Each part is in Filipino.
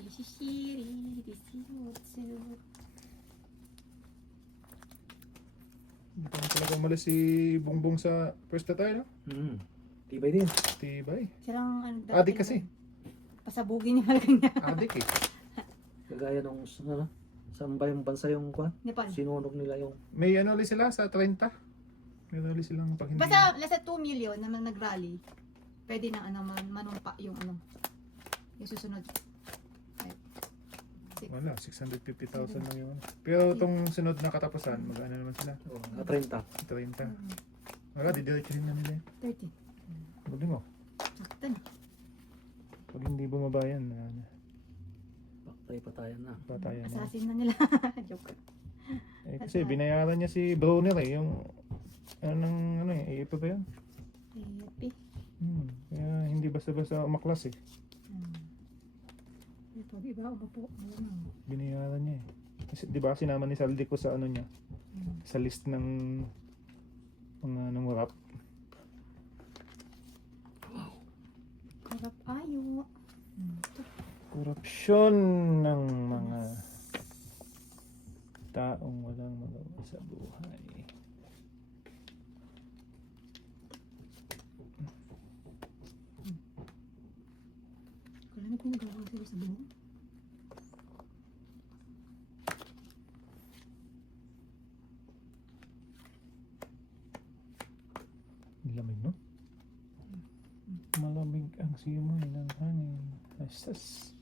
Ishishiri, Dishimotsu. Hindi pa talaga umalis si Bongbong sa first na tayo, no? Tibay din. Tibay. Silang ano, Adik kasi. Pasabugin yung halaga niya. Adik eh. Kagaya nung ano, saan ba yung bansa yung kwan? Nepal. Sinunog nila yung... May ano ulit sila sa 30. May ano ulit silang pag hindi. Basta nasa 2 million naman nag-rally, pwede na ano, manumpa yung ano, yung susunod. Wala, 650,000 na yun. Pero itong sunod na katapusan, mag-ano naman sila? 30. 30. Wala, didiretsuhin na nila yun. 30. Galing mo. Sakto na. Pag hindi bumaba yan, Patay-patayan na. patayan na. Assassin na nila. Joke. Eh, kasi binayaran niya si Browner eh, yung ano eh, AFP ba yun? AFP. Kaya hindi basta-basta umaklas eh. Ito, iba umupo. Binayaran niya eh. Kasi di ba sinama ni Saldi ko sa ano niya, sa list ng mga nangurap. Karap ayo. Korupsyon ng mga taong walang magawa sa buhay. Kalamit mo nagawa sila sa buong. Lamig, no? Malamig ang simoy ng hangin. Astas.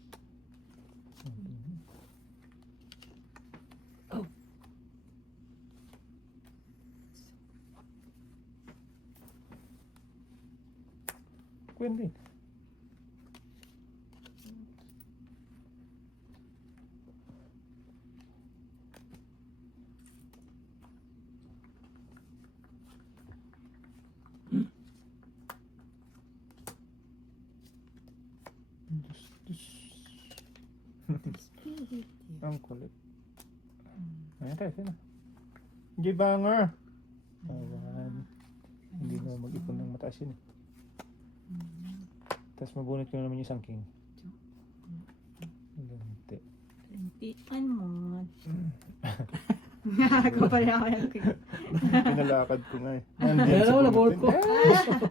Oh. Kuwende. Ang kulit. Ayan tayo, sino? J-Banger! Ayan. Hindi na mag-ipon ng mataas yun eh. Tapos mabunot ko na naman yung sangking. Ganti. Lintian mo. Ako pa rin ako yung Pinalakad ko nga eh. Ayan ako, nabunot ko.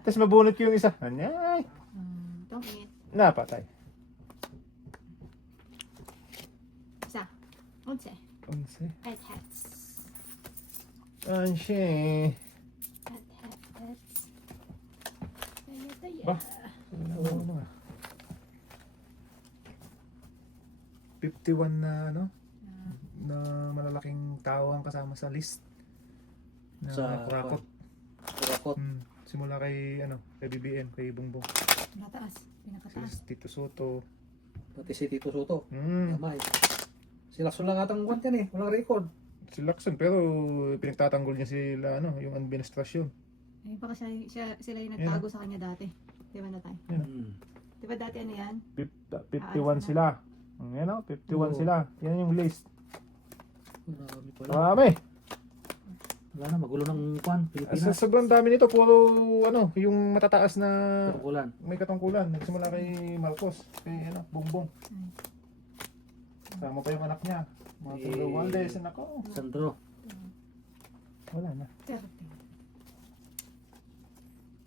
Tapos mabunot ko yung isa. Anyay! Don't eat. Napatay. Isa. Unse. Unse. At hats. Anse. At hats. Taya, taya. Ba? Ano nga? 51 na ano? Na malalaking tao ang kasama sa list. Na Sa kurakot. Kurakot. Simula kay ano, kay BBM, kay Bongbong. Pinataas. Pinakataas. Si Tito Soto. Pati si Tito Soto. Mm. Kamay. Si Lacson lang atang kwan yan eh. Walang record. Si Lacson pero pinagtatanggol niya sila ano, yung administrasyon. Eh, baka sila yung nagtago sa kanya dati. Di ba na tayo? Di ba dati ano yan? 51 sila. Yan o, 51 sila. Yan yung list. Marami pala. Marami. Wala na, magulo ng kwan. Sa Pilipinas. sobrang dami nito, puro ano, yung matataas na Tungkulan. may katungkulan. Nagsimula kay Marcos, kay ano, Bongbong. Sama pa yung anak niya. Mga Pedro Valdez, anak ko. Sandro. Wala na.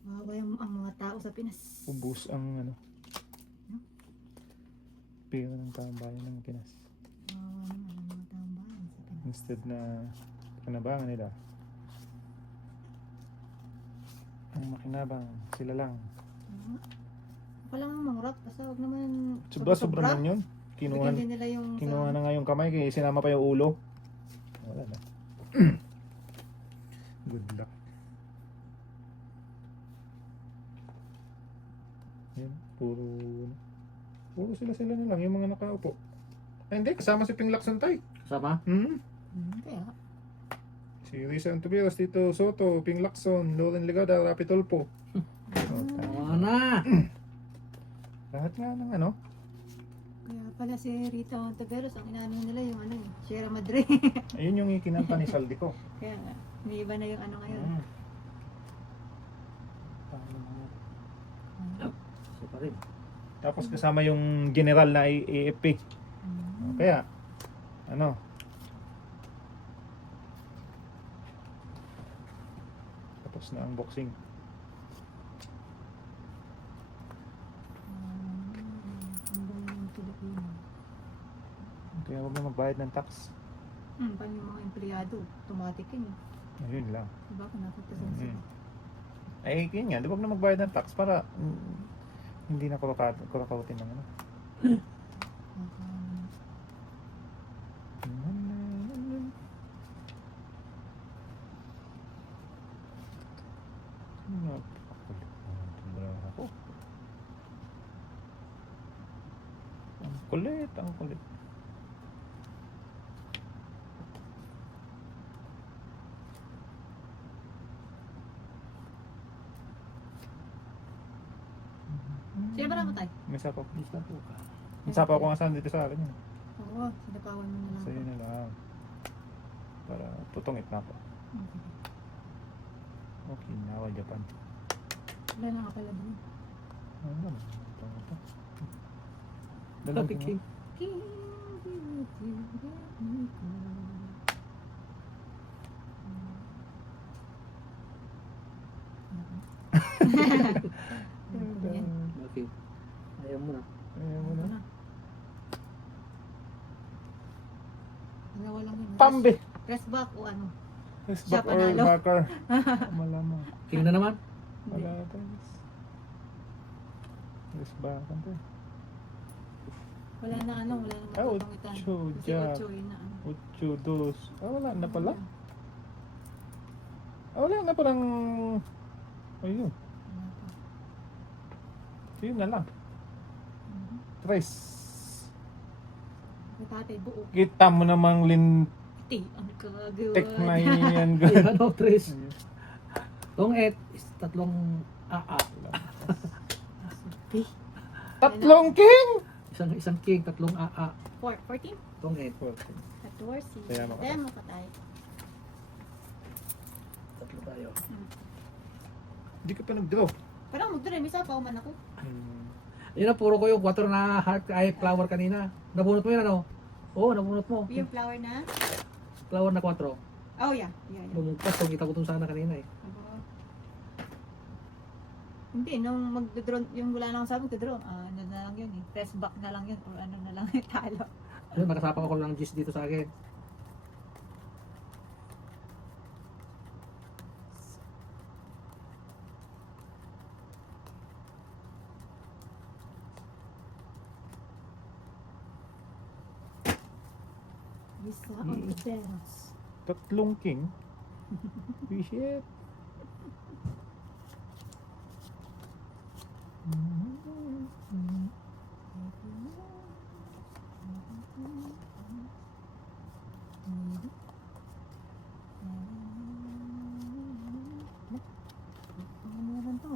Mawawa ang mga tao sa Pinas. Ubus ang ano. Pera ng taong bayan ng Pinas. Mawawa naman ang mga taong bayan sa Pinas. Instead na kinabangan nila. Ang makinabang, sila lang. Wala nga mangurap. Basta huwag naman Sobra man yun. Kinuha, Bigyan din nila yung kinuha na nga yung kamay, kaya sinama pa yung ulo. Wala na. Good luck. Yan, puro sila na lang, yung mga nakaupo. Ay, hindi, kasama si Ping Lacson Tay. Kasama? Kaya, Si Risa Antubiros, Tito Soto, Ping Lacson, Loren Ligada, Rapi Tulpo. Tama na! Lahat nga ng ano. kaya pala si Rita Ontiveros, ang inaano nila yung ano eh, Sierra Madre. Ayun yung ikinanta ni Saldi ko. Kaya nga, may iba na yung ano ngayon. Isa pa rin. Tapos kasama yung general na AFP. Kaya, ano, tapos na ang boxing. Kaya huwag na magbayad ng tax. Paano yung mga empleyado? Automatic yun eh. Ayun lang. Diba kung napunta sila sila? Ay, yun nga, di wag na magbayad ng tax para hindi na kurakautin ng ano. Ako. Ang kulit, ang kulit. Sino ba naman tayo? May sapaw. Isa po ka. May sapaw ko nga saan dito sa akin yun. Oo, sinapawan mo na lang. Sa'yo na lang. Para tutungit na ako. Okay. Okinawa, Japan. Wala na nga pala doon. Ano naman? Ito. Happy King. Okay. Ayaw mo na. Ayaw mo na. Dalawa lang yun. Pambi! Press back o ano? Press Siya back or panalo. backer. Malamang. King na naman. Wala tayo. Press back. Wala na ano, wala na Ah, matutungitan. ocho, Kasi jack. 8 yun na ano. 8, 2. Ah, wala na pala. Ah, wala na palang... Ayun. Wala pa. Yun na lang. Tres. May tatay buo. Kita mo namang lintik Ang kagawa. na yan. Ayan o, Tris. Tong et is tatlong AA. Tatlong king! Isang king, tatlong AA. 14? Tong et. 14. Kaya mo ka. Kaya mo ka tayo. Tatlo tayo. Hindi ka pa nag-draw. Parang mag-draw, may sapaw man ako. Yun na, puro ko yung 4 na heart ay flower kanina. Nabunot mo yun ano? Oo, nabunot mo. Yung flower na? Flower na 4. Oh, yeah. Yeah, yeah. Bumugpas, kung kita ko itong sana kanina eh. Aba. Hindi, nung mag-draw, yung wala na akong sabi, mag-draw, ano na lang yun eh. Press back na lang yun, or ano na lang talo. Ayun, nakasapa ko lang gist dito sa akin. Isa on the terrace. Tatlong king? Shit. Ano naman to?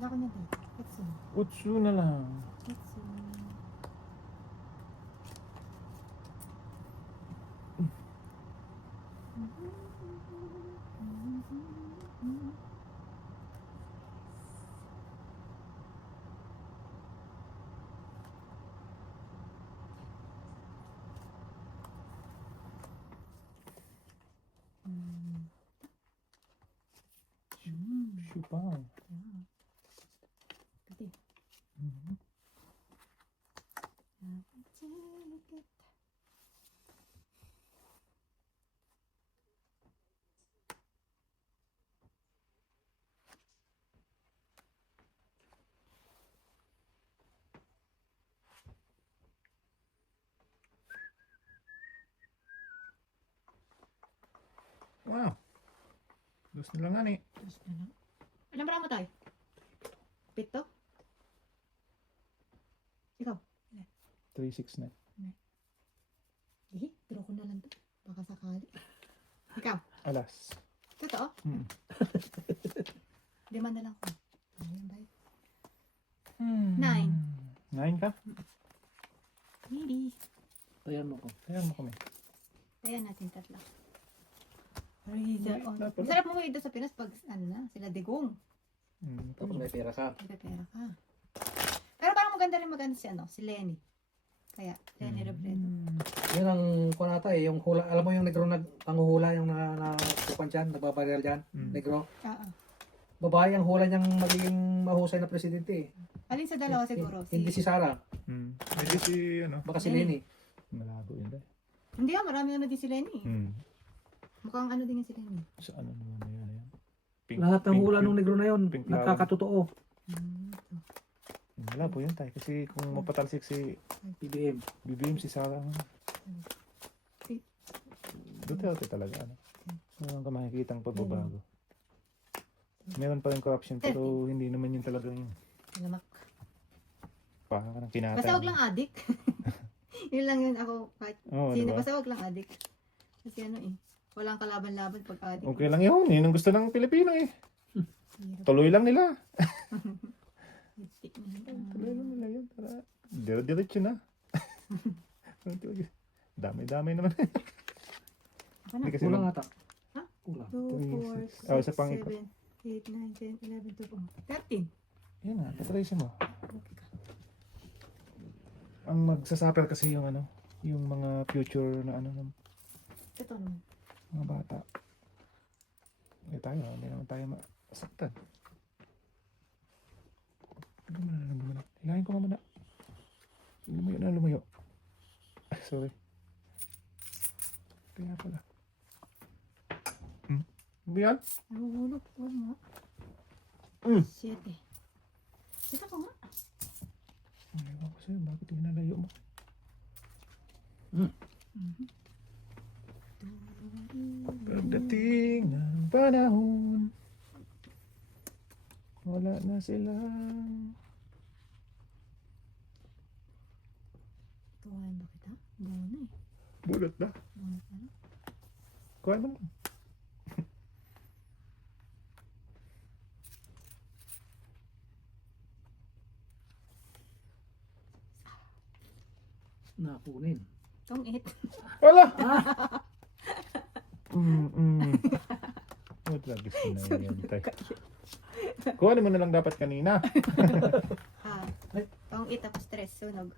Lako niya tayo. Ketsu. Utsu na lang. Ketsu. Shupang. Pati. Wow. Dos na lang nga ni. Tapos na lang. Ilan ba mo tayo? 7? Ikaw? 3, 6 na. Hindi, draw ko na lang to. Baka sakali. Ikaw? Alas. Totoo? Hmm. Lima na lang ko. Ayun ba? 9 ka? Maybe. Ayan mo ko. Kaya mo kami. Kaya natin tatlo. Riza on. Wala pala. Masarap mo ito sa Pinas pag ano na, sila digong. Tapos may pera ka. May pera ka. Pero parang maganda rin si Lenny. Kaya, Lenny Robredo. Yan ang kunata eh, yung hula, alam mo yung negro nagpanguhula yung nakupan dyan, nagbabaril dyan, negro. Oo. Babae ang hula niyang magiging mahusay na presidente eh. Alin sa dalawa siguro? Hindi si Sara, Hindi si, ano, baka si Lenny. malabo yun dahil. Hindi marami ano din si Lenny. Mukhang ano din yung si Lenny. Sa ano naman na yan? Lahat ng hula ng negro na yun, pink flower. nagkakatotoo. Wala po yun tayo. Kasi kung mapatalsik si PBM. BBM, si Sarah. Duterte talaga. Ano? Walang ka makikita ang pagbabago. Meron pa yung corruption pero hindi naman yun talagang Lamak. parang kinatay. Basta wag lang adik. Yun lang yun ako kahit Oo, sino. diba? Basta wag lang adik. Kasi ano eh. Walang kalaban-laban pag adik. Okay lang yun. Yun ang gusto ng Pilipino eh. Hirap. Tuloy lang nila. Lipstick na yun. Tuloy lang nila yun. Para diretso na. Dami-dami naman. Ako na. Hindi kasi Kulang ata. Ha? Kulang. 2, 4, 6, Oh, isa pang 7, 8, 9, 10, 11, 12, 13. Yan na. Patrace mo. Ang magsasuffer kasi yung ano, yung mga future na ano, ng Ito naman. mga bata. Eh tayo, hindi naman tayo masaktan. Lumayo. Hilahin ko nga muna. Lumayo na lumayo. Ay, sorry. Kaya pala. Ano yan? Nahulog. Huwag mo. 7. Ito ko nga. Ewan ko sa'yo, bakit hinalayo mo? Pagdating ng panahon, wala na sila. Tuwain ba kita? Buo na eh. Bulot na. Buo na pala. Kuha mo lang. Nakunin. Tong 8. Wala! Oh, tragis ko na yan. Kuha mo na lang dapat kanina. Tong 8 tapos 3. Sunog.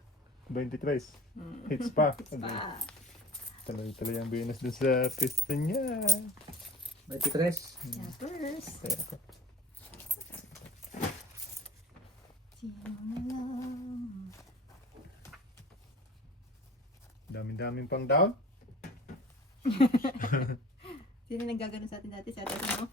23. Hits pa. Pa. Tuloy-tuloy ang Venus dun sa pista niya. 23. First. Kaya ako. Sino na lang. Daming-daming pang down. Sino naggagano sa atin dati? Sa atin mo?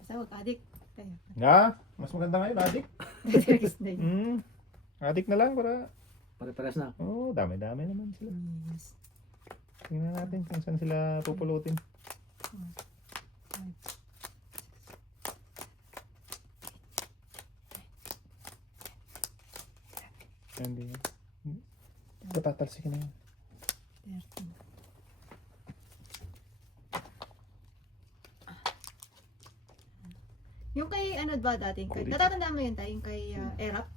Basta wag adik. Tayo. Nga, mas maganda ngayon, adik. Tragis na yun. Adik na lang para. Pare-pares na. Oo, dami-dami naman sila. Yes. Tingnan natin kung saan sila pupulutin. 5. Hindi. Tatalsikin na yun. 13. Yung kay ano ba dati? Kulit. Natatandaan mo yun tayo? Yung kay Erap?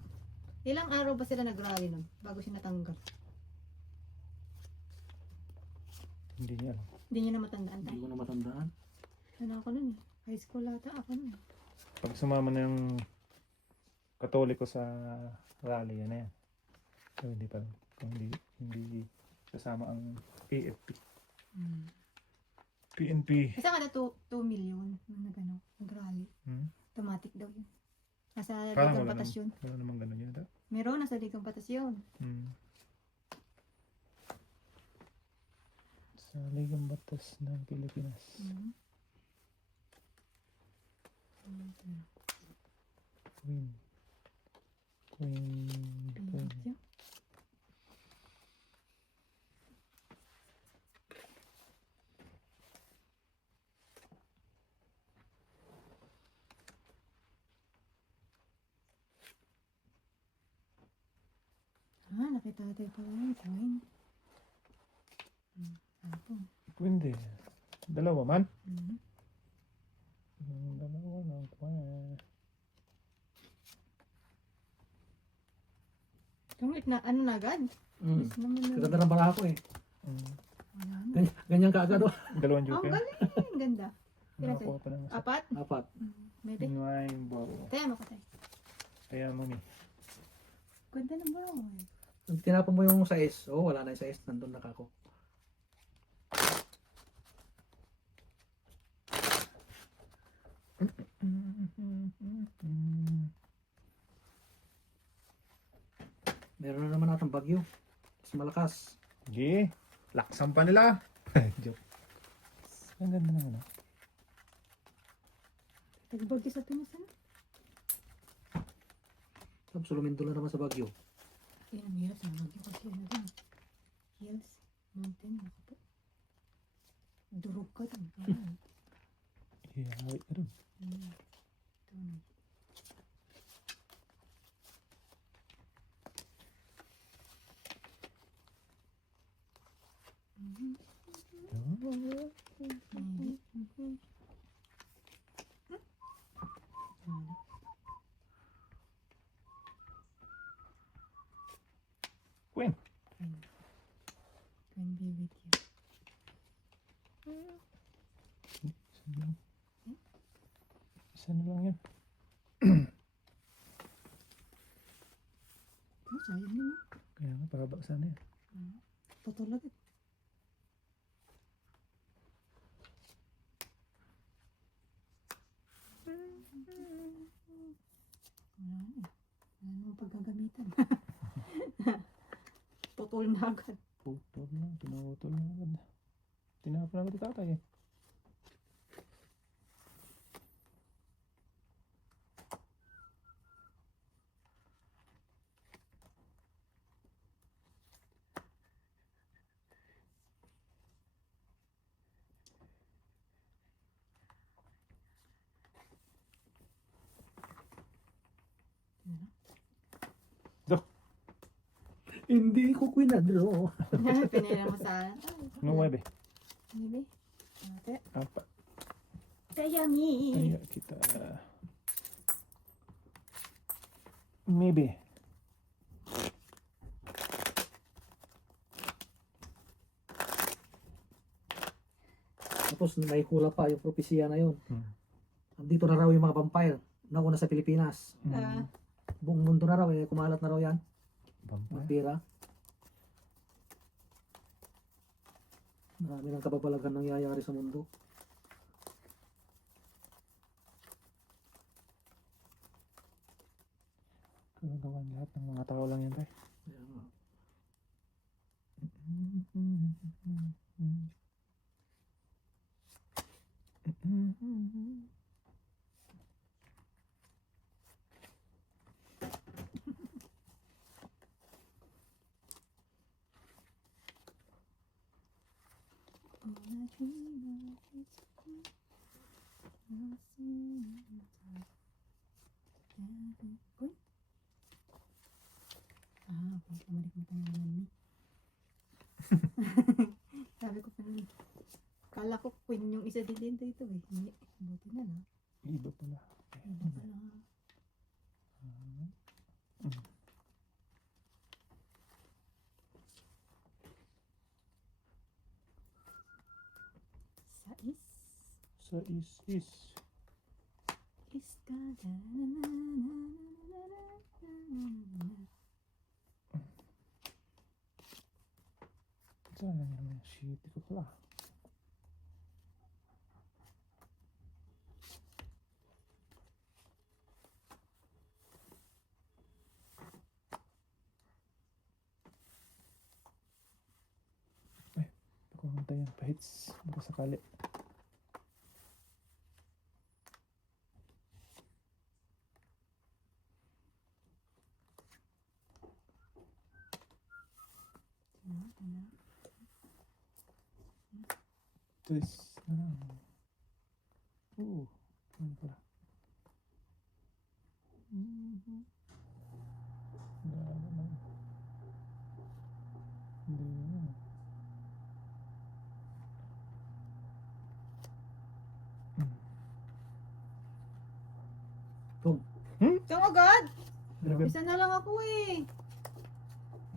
Ilang araw ba sila nag-rally nun? Bago siya natanggap? Hindi niya alam. Hindi niya na matandaan Hindi tayo. mo na matandaan. Ano ako nun eh? High school ata ako nun. Pag sumama na yung Katoliko sa rally, yan na yan. So, hindi pa. Kung hindi kasama ang AFP. PNP. Kasi kada 2 million nung nag-rally. Automatic daw yun. Nasa Parang ligang wala batas yun. Wala namang ganun yun. Meron, nasa ligang batas yun. Sa Ligang Batas ng Pilipinas. Queen. Nakita natin pala yung coin. Ako. Queen din. Dalawa man. Dalawa ng Queen. Yung na, ano na agad? Yes, naman na. Kaganda ng bala ko eh. Wala na. Ganyan kaagad oh. Dalawang Ang joker. galing. Ganda. Ilan Nakakuha tayo? pa ng isa. Apat? Apat. Maybe. Rainbow. Tayo mo ko tayo. Kaya mo ni. Ganda ng brown. Tinapon mo yung size. Oh, wala na yung size. Nandun na kako. Meron na naman natang bagyo. Mas malakas. Sige. Laksan pa nila. Joke. Ang ganda naman ah. Tagbagyo sa Pinusan. Tapos lumindol na naman sa bagyo. Yan ang hirap na bagyo kasi ano din. Hills, mountain, nakapo. Durog ka dun. Ayan. Ihawi ka rin. Ito na. Queen. Can be with you. Isa na lang yun. Oh, sayang yun. Kaya nga, pahaba sana yan. Totoo lang. Wala na. Wala namang paggagamitan. Putol na agad. Putol na, pinutol na agad. Tinapon na agad ito tatay eh. Hindi ko kwinadro. Pinila mo sa... No, 9. Maybe. Ate. Apat. Tayami. Kaya kita... Maybe. Tapos may hula pa yung propesya na yun. Hmm. Dito na raw yung mga vampire. Nauna sa Pilipinas. Ah. Buong mundo na raw eh. Kumalat na raw yan. Vampire. Vampira. Marami ng kababalagan nangyayari sa mundo. Gagawan lahat ng mga tao lang yan tayo. Kaya nga. Uy. Ah, okay. Kamalik mo tayo ng Sabi ko pa naman. Kala ko queen yung isa din dito eh. Hindi. Buti na lang. Iba pala. Iba pala. Sais. So is. Iskada. Saan naman yung sheet ko pala? Pakuha tayo ng pahits. Baka sakali. Twist na. Ano pala? Wala naman. Hindi naman. So agad! Grabe. Isa na lang ako eh.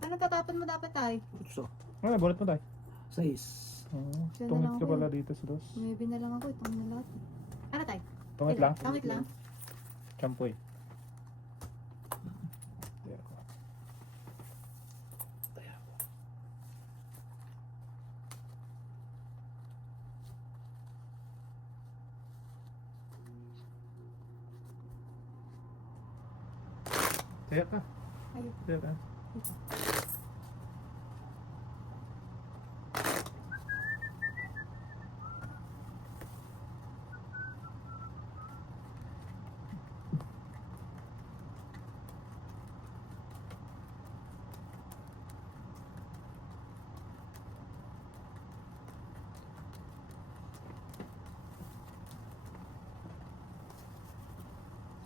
Ano tatapon mo dapat ay? So, Ano, bunot mo tayo. 6. Diyan na Tungit lang ka ako pala eh. dito sa dos. Maybe na lang ako. Itong na lahat. Ano tayo? Tungit lang? Tungit lang. Champoy. There ko. Taya ka. Ayun. Taya ka. Ito.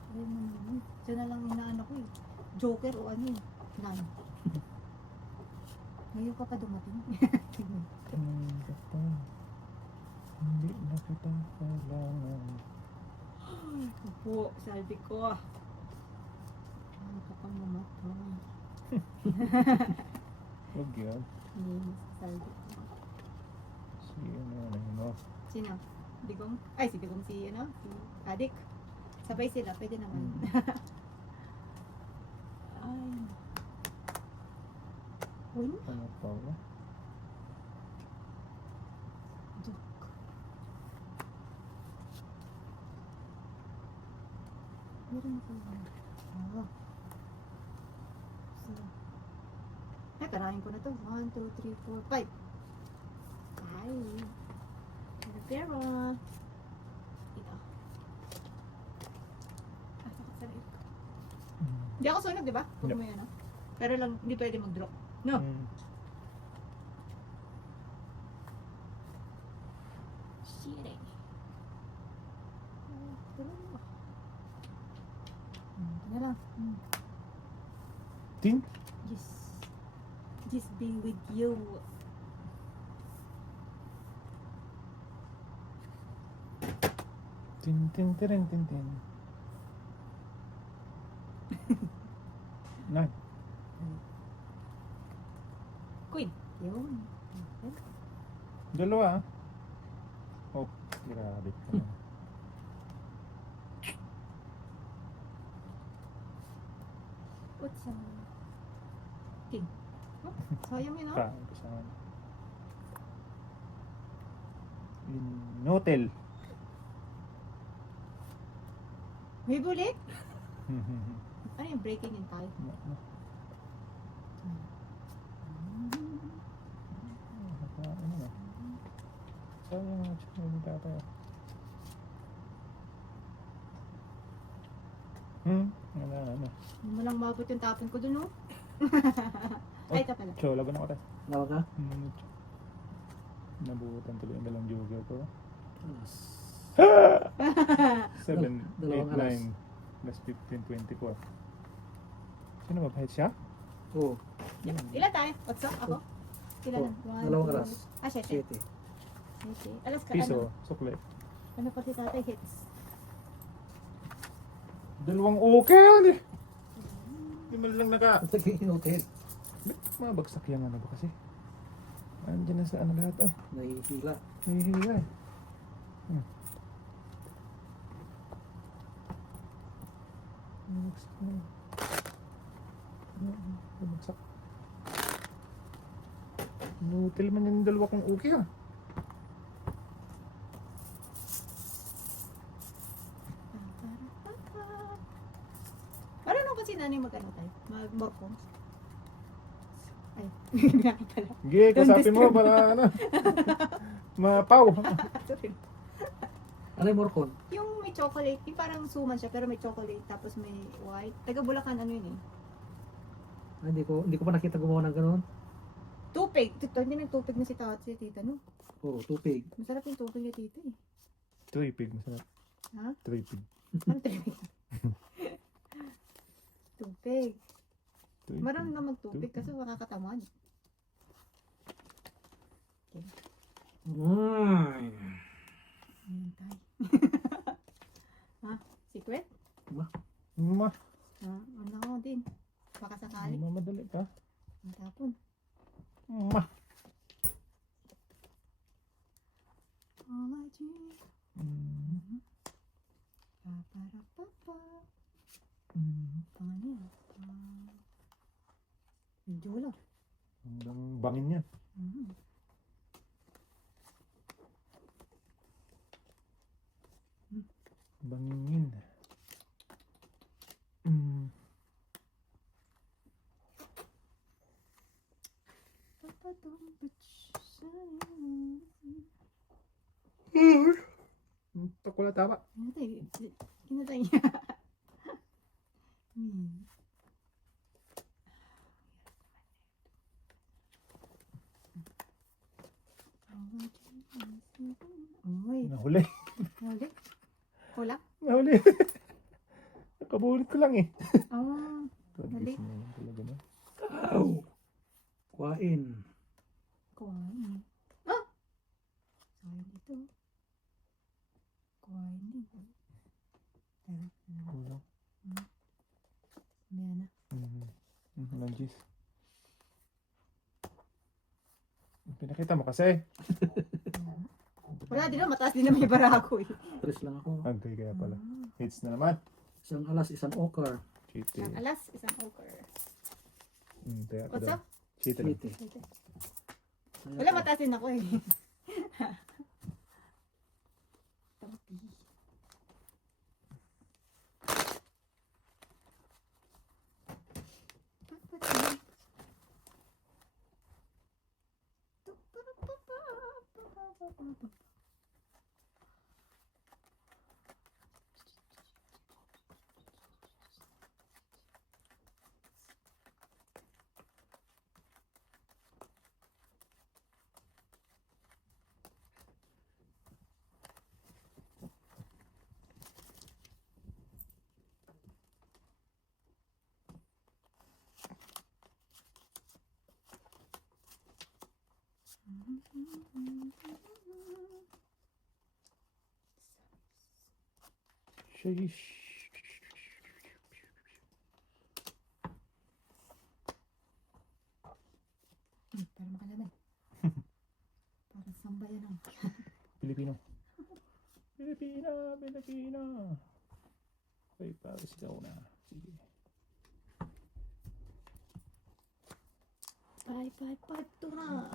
Ayun na naman. Diyan na lang inaano ko eh. Joker o ano eh. Nine. Ngayon ka pa dumating. Hindi na kita kailangan. Opo, sabi ko. Ano ka pang mamatay? Huwag yun. Yes, sabi ko. Si ano. Sino? Digong? Ay, si Digong si ano? Si Adik. Sabay sila, pwede naman. Ay. Win? Ano pa ba? Duk. Meron ako yun. Ah. So. Ay, karahin ko na to. 1, 2, 3, 4, 5. Ay. Pero. Ito. Ah, sakit sa rin. Hindi ako sunog, di ba? Huwag mo yan, ah. Pero lang, hindi pwede mag-drop. No. Shitty. Ito na lang. Tin? Just be with you. Tin. Nine. Queen. Yun. Dalawa ah. Oh, grabe ka na. What's King. Oh, sayang yun, ah. Saan ko saan? In hotel. May bulik? Ano yung breaking in tayo? Sayang nga siya yung tatay. Ano. Hindi mo lang mabot yung tapon ko dun, oh. Ay, ito pala. Chola ba na ko tayo? Nawa ka? Nabutan tuloy yung dalang joker ko. Alas. 7, 8, Dalawang alas. 9, plus 15, 24. Sino mabahit siya? Oo. Ilan tayo? What's up? Ako? Ilan lang? Dalawang alas. Ah, 7. 7. Alas ka, Piso, ano? sukle. Ano pa si tatay hits? Dalawang okay yun eh. Hindi man lang Naging hotel. mabagsak yan ano ba kasi? Andiyan na sa ano lahat eh. Nahihila. Nahihila eh. Bumagsak na. Bumagsak. Nutil man yung dalawa kong okay ah. Marunong ba si nanay mag-ano tayo? Mag-morphone? Ay, binaki pala. Sige, kasapin mo para ano. Mapaw. Sorry. Ano yung morcon? Yung may chocolate, yung parang suman siya pero may chocolate tapos may white. Taga Bulacan ano yun eh. Ah, hindi ko pa nakita gumawa ng gano'n. Tupig. Tito, hindi nagtupig na si tita no? Oo, tupig. Masarap yung tupig ni tita eh. Tripig, masarap. Ha? Tripig. Ano tupig? Tupig. Marunong na magtupig kasi makakatamad. Ayan tayo. Ha? Secret? Ma, Ha? Ano din? Baka sakali. mamadali ka. Matapon. Ma. Pa-para-pa-pa. Mm. Paano yan? Medyo wala. Hanggang bangin yan. Mm. Bangingin. Mm. Ito ko na tama. Kinatay niya. Hmm. Uy, Nahuli. nahuli. Hula? Nahuli. Nakabulit ko lang eh. Oh, Nahuli. Pag-isip na lang talaga na. Ow! Kuhain. kuhain. Ah! Sayang dito. Kuhain din. Tara, Kulang. Ayan na. Langis. Pinakita mo kasi. Wala din naman, mataas din naman yung barako eh. Tres lang ako. Agay kaya pala. Ah. Hits na naman. Isang alas, isang okar. Cheating. Isang alas, isang ochre. Kaya ko What's daw. up? Cheating. Siti. Wala, mataas din ako eh. Tampi. Sheesh. Para makalaman. Para sambayan ang. Pilipino. Pilipina. Pilipina. Okay, Paris daw na. Sige. Bye, ito na.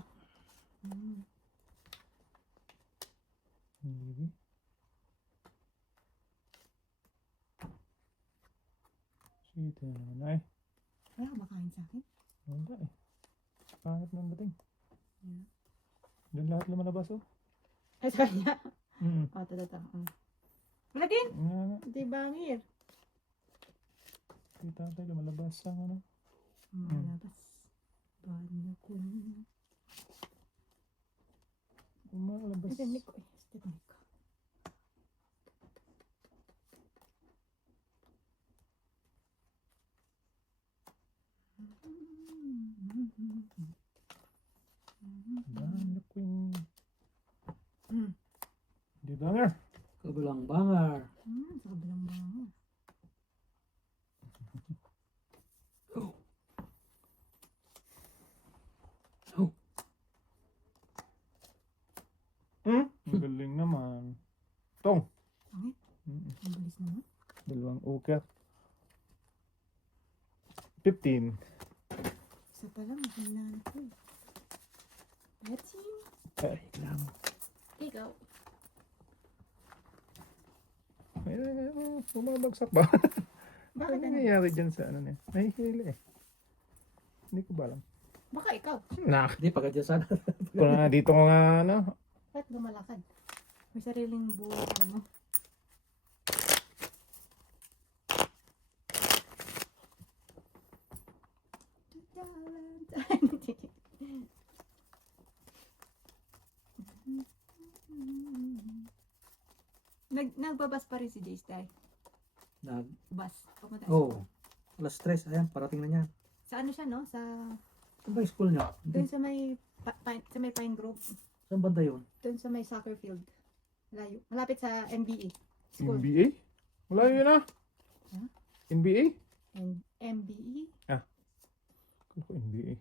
Hindi. Cheating na naman ay. Wala ka makain sa akin? Wala eh. Pangit ng dating. Yeah. Doon lahat lumalabas oh. Ay, sabi niya. Mm. Ito. Wala din. Nga nga. Hindi bangir. Si tatay lumalabas ang ano. Malabas. Bana ko. Lumalabas. Ay, tinik ko eh. Tinik ko. Bana queen. Mm. Di ba nga? Kabilang bangar. Sa kabilang bangir. Ang galing naman. Tong. Pangit. Mm. Ang bilis naman. Dalawang uker. 15. Isa pa lang. Kailangan ko eh. Let's see. Ay, lang. Ikaw. Ay, bumabagsak ba? Bakit Ano ano? nangyayari dyan sa ano niya? Nahihili eh. Hindi ko ba alam. Baka ikaw. Nak. Hindi, pagkadya sana. Ito na dito ko nga ano. Ba't lumalakad? May sariling buhay ka mo. Nagbabas pa rin si J-Style. Nag, Bus. Papunta sa oh, alas 3. Ayan, parating na niya. Sa ano siya, no? Sa, Saan ba yung school niya? doon sa may, sa may Pine Grove. Saan banda yun? Doon sa may soccer field. Layo. Malapit sa MBA. School. NBA? Wala yun ah. Huh? NBA? And MBE. Kala ko NBA.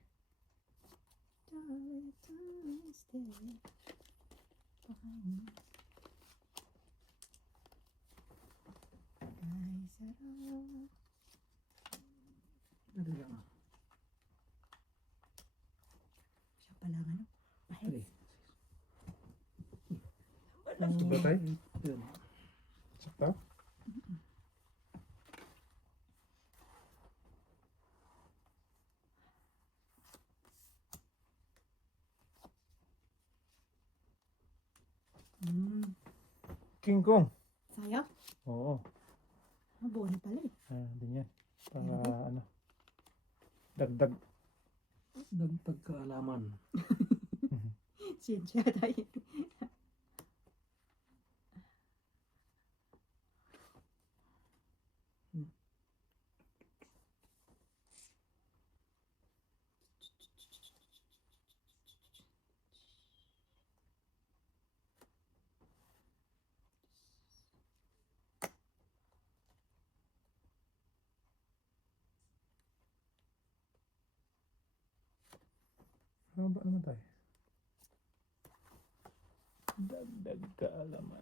Sarap. Ano yan? Siya pala ano. Pwede. Sobra tayo? Yun. Sakto? King Kong. Sayo? Oo. Buo na pala eh. Din yan. Para ano. Dagdag. Dagdag kaalaman. Sinsya tayo. Haba naman tayo. Dagdag kaalaman.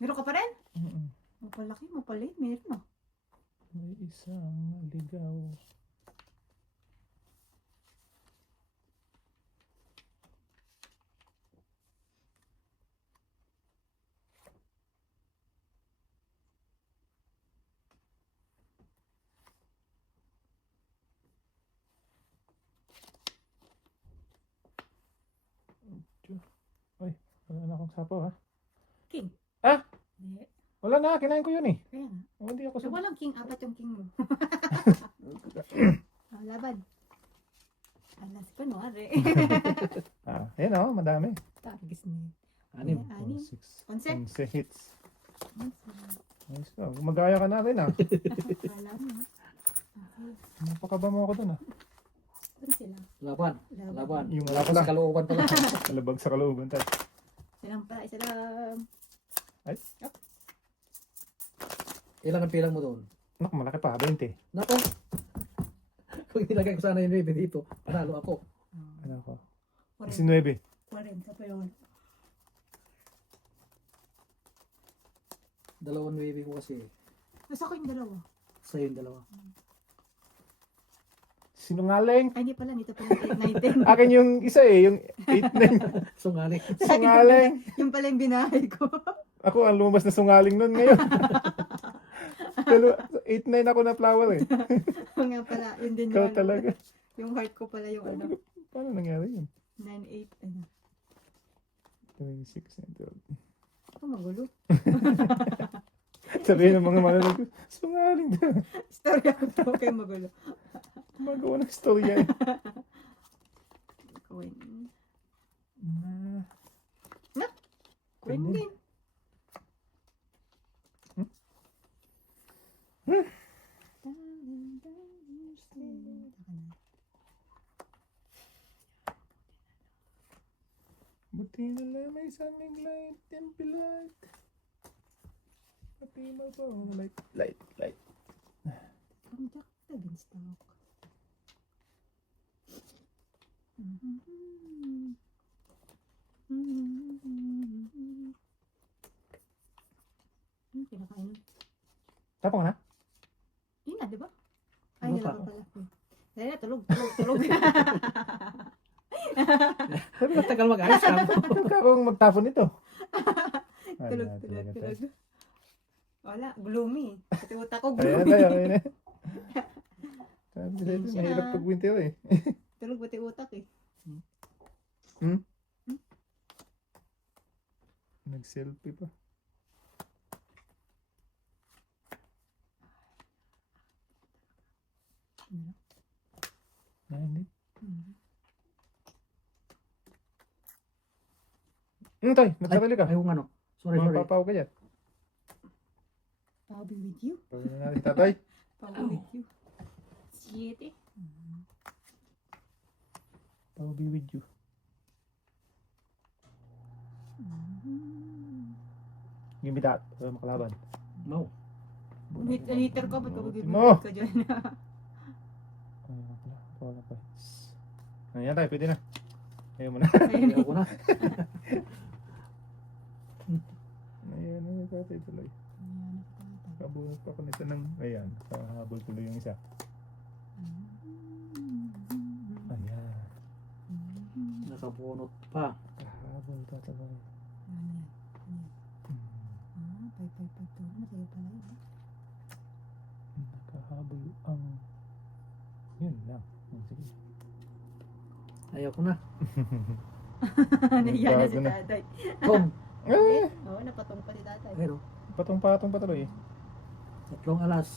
Meron ka pa rin? Mm-mm. Mapalaki, mapaliit. Meron ah. May isang ligaw. Ay, wala na akong sapaw ha. King. Ah? Hindi. Wala na, kinain ko yun eh. Kaya nga. Oh, hindi ako So, sa... walang king. Apat yung king mo. Laban. Alas ko no, are. Ayan o, madami. Tagis na yun. Anim. Anim. 6. Onse? 11 hits. Yes, Ayos ka. Gumagaya ka na rin ah. Kala mo. Okay. Napakaba mo ako dun ah. Doon sila. Laban. Laban. Laban. Yung Wala wala pa sa pala. kalooban pala. Alabag sa kalooban tayo. Silang pala. Silang. Ay, Ilan ang pilang mo doon? naku, malaki pa. 20. Nako. Kung nilagay ko sana yung 9 dito, panalo ako. Ano ako? 40. 19. 40 pa yun. Dalawang 9 ko kasi. Nasa ko yung dalawa. Sa'yo yung dalawa. Sinungaling. Ay, hindi pala. Nito pala 8, 9, 10. Akin yung isa eh, yung 8, 9. Sungaling. Sungaling. Yung pala yung binahay ko. Ako ang lumabas na sungaling nun ngayon. 8, 9 ako na flower eh. Oo nga pala. Yun din Ikaw yung, talaga. yung heart ko pala yung ano. Paano nangyari yun? 9, 8. Ano. 26 and 12. Ako magulo. Sabihin ng mga manonood ko, sungaling na. Story ako to. Okay, magulo. Magawa ng storya eh. Queen. Na, Queen din. buti na lang may sunning light, temple light. Pati mo po, light. Contact against stock. Pinakain. Tapos ka na? Yun na, di ba? Ay, Ano nila pa? pa pala. Dahil na, tulog. Matagal mag-ayos ka. Huwag ka akong magtapon nito. Tulog. Wala, gloomy. Pati utak ko Ayan gloomy. tayo, ayan eh. Sabi sa'yo, Siya. mahirap pag winter eh. Tulog pati utak eh. Nag-selfie pa. Ayan eh. Tay, nagsarili ka. Ay, yung ano. Sorry. Mapapaw ka dyan. I'll be with you. Sabi na natin, tatay. I'll be with you. Siete. I'll be with you. Give me that. Para makalaban. No. Hater ka, ba't ka No. mag-ibig ka dyan? Ayan pala. Wala pa. Ayan tayo, pwede na. Ayaw mo na. Ayun Hindi ako na. Ayan, ayan. tatay tuloy. Ayan, nakatata. Kabunot pa ko nito ng, ayan, kahabol tuloy yung isa. Ayan, Nakabunot pa. kahabol tatay. Ayan, ayan. Ah, 5552. Masaya pala yun. Nakahabol ang, yun lang. Sige. Ayaw ko na. Nahiya na si Bago na. tatay. Tom. Eh, Oo, napatong pa si tatay. Pero, patong-patong pa tuloy. 3 alas.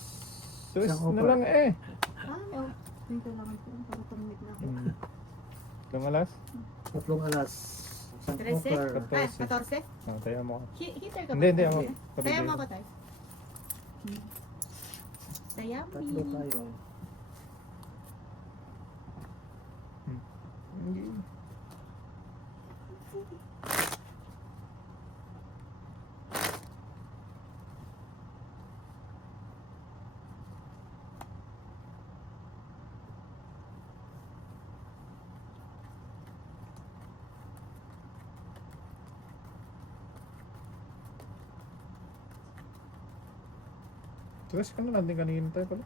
Tres Isang na offer. lang eh. Ah, may may kailangan ko. Para tumimik na ako. Itong alas? 3 alas. Isang 13? offer. Ah, 14? Tayo mo. Heater ka ba? Hindi, ako. Saya mo ako tayo. Saya mo. 3 tayo. Tres ka na lang din kanina tayo pala.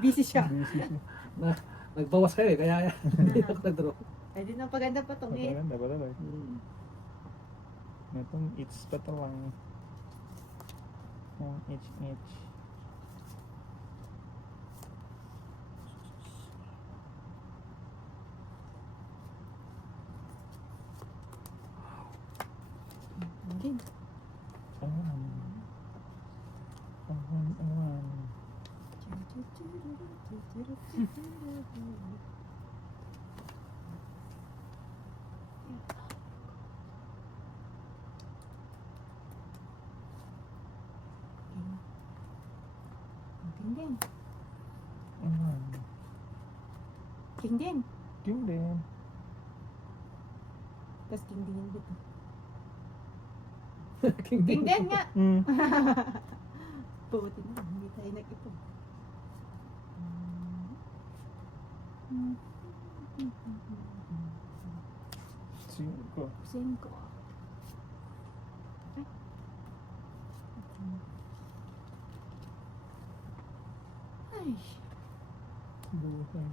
Busy siya. Busy siya. Nagbawas kayo eh, kaya hindi ako nag-draw. Pwede nang paganda pa tong eh. Maganda pala tayo. Hmm. Itong it's pa to lang. Yung itch. Din. Awan. King din. Awan. King din. King din. Tapos king din yung dito. King King din nga. Hmm. Puti na. Hindi tayo nag-ipon. Cinco. 5. Ay. Buhay.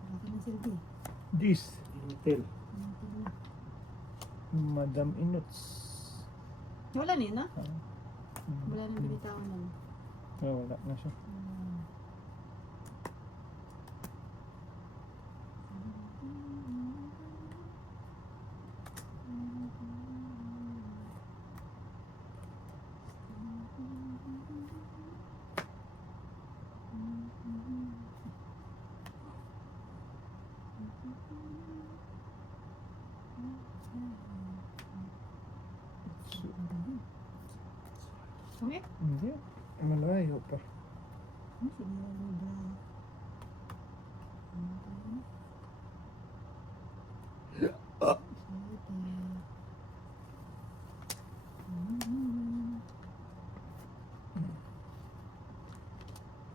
Wala ka ng silbi. This. Intel. Madam Inuts. Wala na yun, no? Ah. Wala nang binitawan nun. Wala na siya. Okay? Hindi. Malayo pa. Sige, ano ba?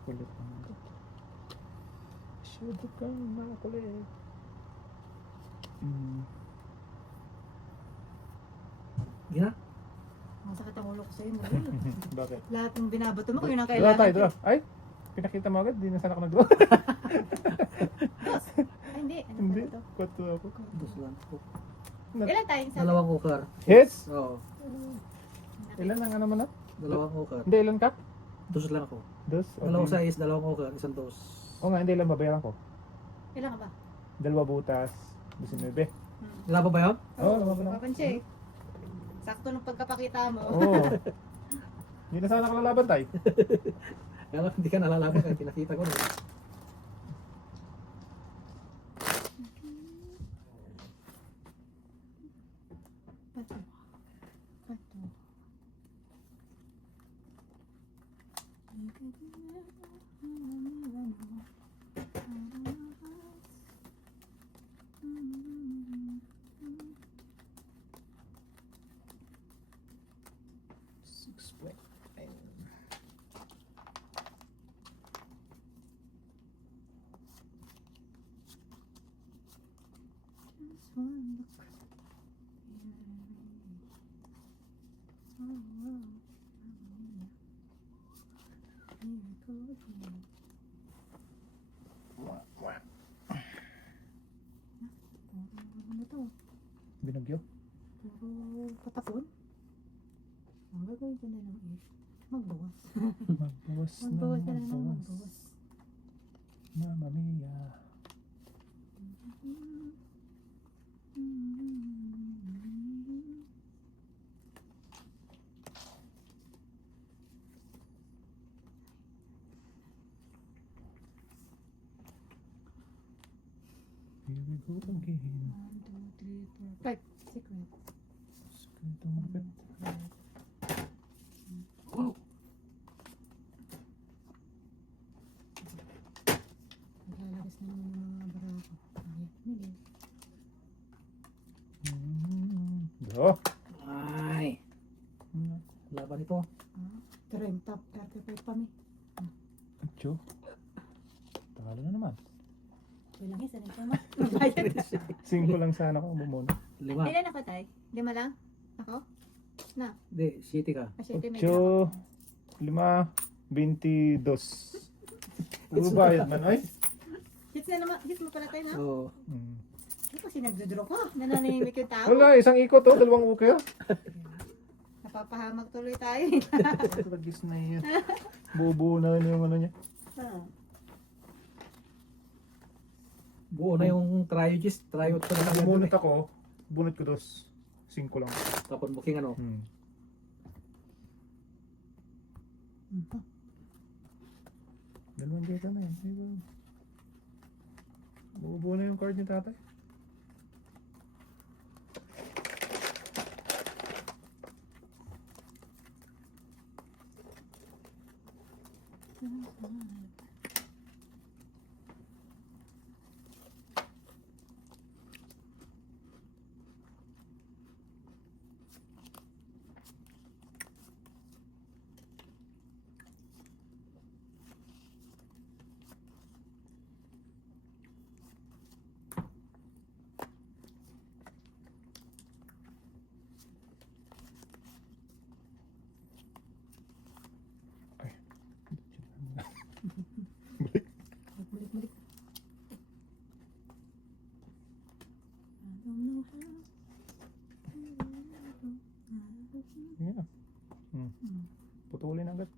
Kulit naman. Masyado kang makulit. Gina? Masakit ang ulo ko sa'yo, Marie. Bakit? Lahat ng binabato mo, yun ang Draw kailangan. tayo, draw. Ay! Pinakita mo agad, di na sana ako nag-draw. Dos. Ay, hindi. Ano Hindi. pala to? Kwato ako. Dos lang po. Ilan tayo sa... 2 cooker. Hits! Oo. Ilan ang ano mo na? 2 cooker. Hindi, ilan ka? 2 lang ako. Dos? O, 2 di- size, 2 cooker, isang dos. Oo nga, hindi lang babayaran ko. Ilan ka ba? 2 butas, 19. Wala pa ba yun? Oo, lumabas na. Papansin. Sakto ng pagkapakita mo. Oo. Hindi na sana ako lalaban tayo. Kaya lang, hindi ka nalalaman kaya pinakita ko na. Pato. Pato. Ano to? Binagyo. Puro patapon? Ang gagawin ko na lang is magbawas. Magbawas na Magbawas ka na lang, magbawas. magbawas. Mamma mia. Here we go again. 1, 2, 3, 4, 5. Secret. Secret market. Naglalagas na naman ng mga barako. Ay, mili. Go. Ay, laban ito. Trim top, 35 pa mi. Acho. Talo na naman. Bilang isa rin tama. Magbayad na. 5 lang sana ako bumuna. 5. Ilan ako tay? 5 lang? Ako? Na, Hindi, 7 ka. asyete may 8, 5, 22. Bubayad man, ay. Hits na naman, hits mo pala tayo na. Oo. Ano kasi nagdodraw ko? Nananahimik yung tao. Wala, isang ikot oh, 2 okay. Napapahamak tuloy tayo. Tragis na yan. Bubuo na yung ano niya. Buo na yung tryo pa na lang. Bumunot ako, bunot ko 2. 5 lang. Tapos booking ano. Dalawang dito na yan. Bubuo na yung card ni tatay. Balik. Yeah. Putulin agad.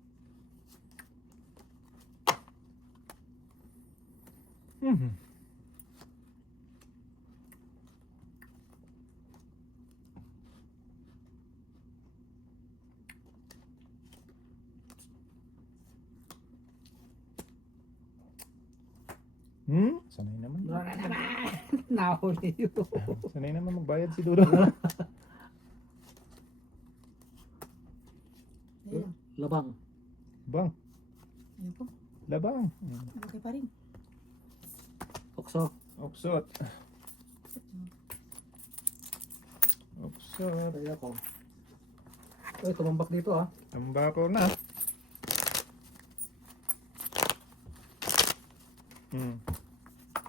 Sanay naman. Nahuli yun. Sanay naman magbayad si Dudo. Ayun. Labang. Bang, Ayun po. labang. Okay pa rin. Okso. Oksot. Oksot. Kaya ko. Ay, tumambak dito ah. Tambako na.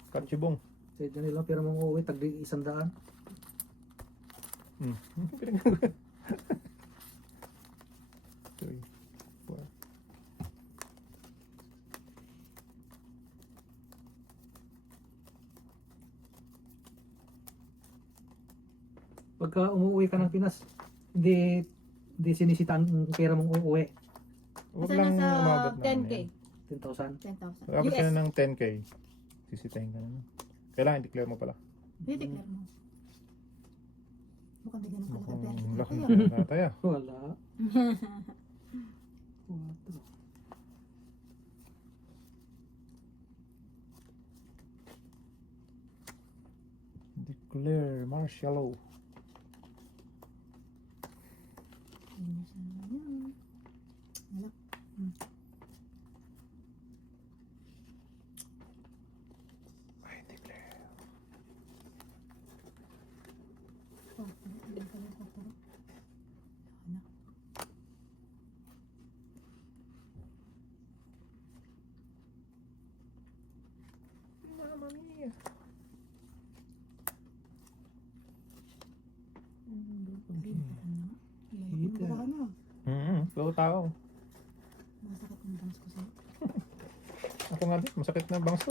Katsibong. Sa dyan nila, pero mong uuwi, tagdi 100. Pinagagawa. 3, 4. Pagka umuwi ka ng Pinas, hindi sinisita ang pera mong uuwi. Huwag Basta lang nasa umabot na 10K. 10,000. 10,000. Abot ka US. na ng 10K. Sisitahin ka na. Kailangan i-declare mo pala. I-declare mo. Mukhang may ganun kalaki pera. Mukhang laki Tatay, na tatay ah. Wala. Declare martial law. Wala. I declare. Oh, hindi ka lang papuro. Ano? Mamma mia. Hindi pa ano? Hita. Wala na. tao. Masakit ng bangs ko sa'yo. Ako nga din, masakit na bangs ko.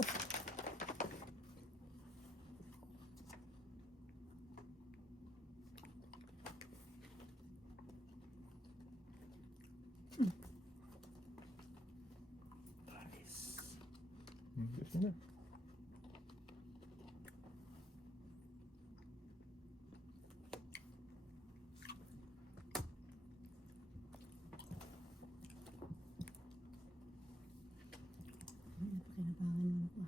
Gusto na. Napakinabangan mo ako.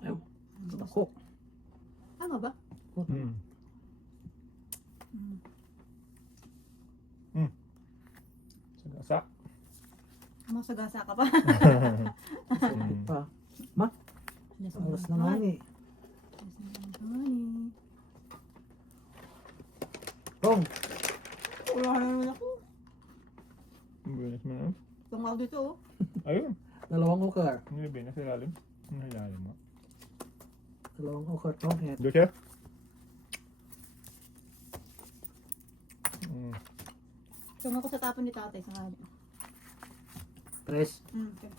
Ayaw. Ako. Tama ba? Hmm. Mm. Sagasa. Masagasa ka pa. Sakit pa. Alas na nga ni. Tong. Wala na naman ako. Binas mo na. Tungaw dito oh. Ayun. Dalawang ukar. Hindi binas sa ilalim. Ang ilalim mo. Dalawang ukar tong. Joker? Tungaw ko sa tapon ni tatay sa kanya. Tres. Okay.